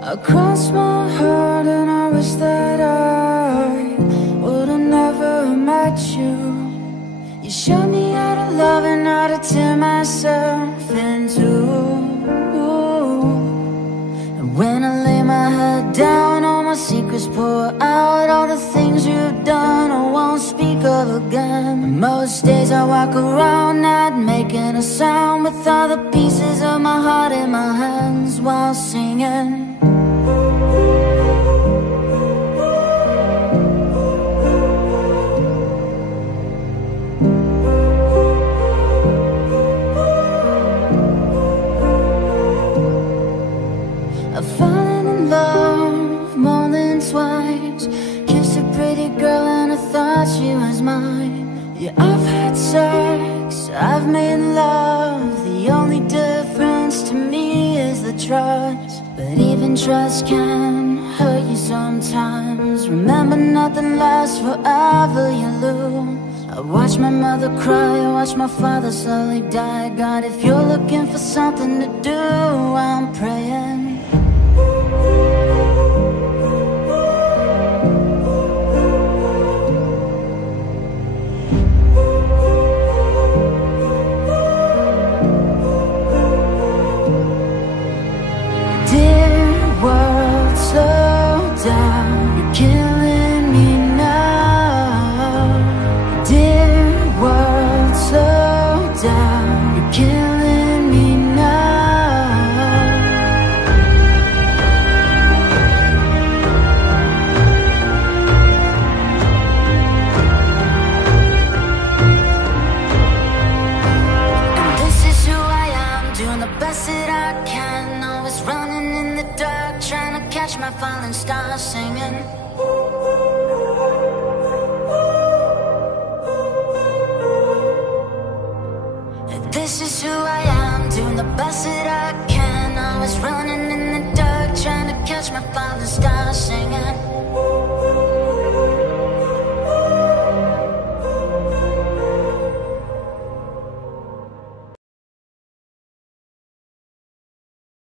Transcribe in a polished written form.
I cross my heart and I wish that I would've never met you. You showed me how to love and how to tear myself into. And when I lay my head down, all my secrets pour out. All the things you've done I won't speak of again. Most days I walk around not making a sound, with all the pieces of my heart in my hands while singing. I've fallen in love more than twice. Kissed a pretty girl and I thought she was mine. Yeah, I've had sex, I've made love. The only difference to me is the trust. But even trust can hurt you sometimes. Remember, nothing lasts forever, you lose. I watched my mother cry, I watched my father slowly die. God, if you're looking for something to do, I'm praying. You're killing me now. Dear world, slow down. You're killing me now. And this is who I am, doing the best that I can. Always running in the dark, trying to catch my falling stars, singing. This is who I am, doing the best that